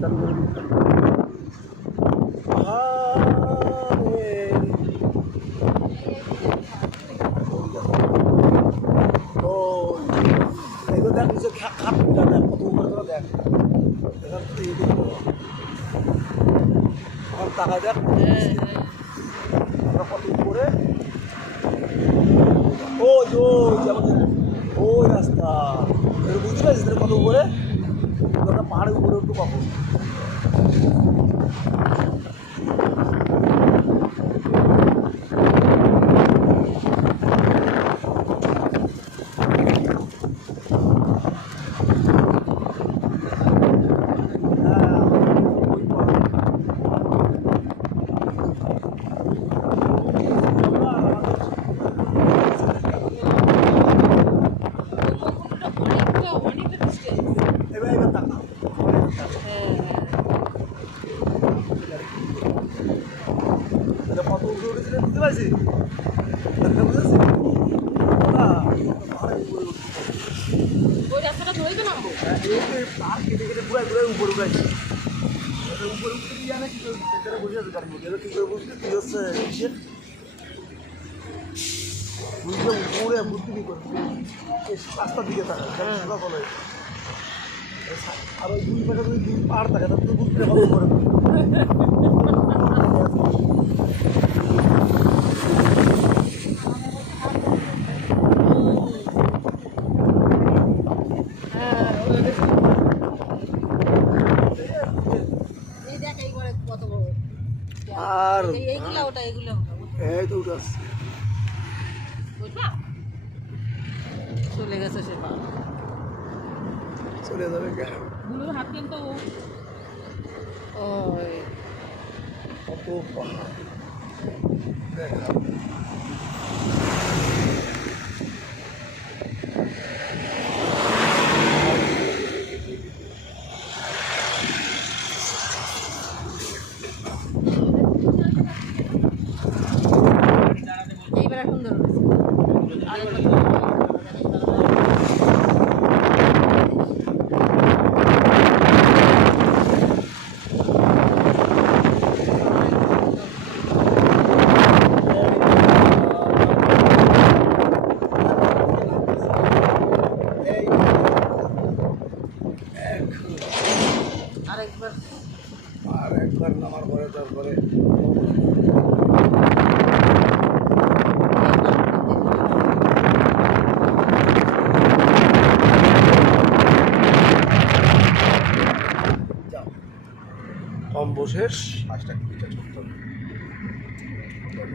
চালু করে ও, দেখ নিচে খা- দেখ, কত উপরে করে দেখ। এখান থেকে এই দেখো। দেখ, আমরা কত উপরে। যে, পাহাড়ের উপরে উঠতে পাবো বুদ্ধি কি করে এই রাস্তার দিকে হ্যাঁ হয়ে আর ওই দুই পাশে যদি পাহাড় থাকে তাহলে তুই বুঝতে হবে করে এই দেখ এই করে কত বড় আর এই- তো উঠে চলে গেছে সে চলে যাবে কে বুলুর হাত কিন্তু কত পাহাড় দেখা। আর একবার নামার পরে তারপরে কম পাঁচটা চলতে হবে।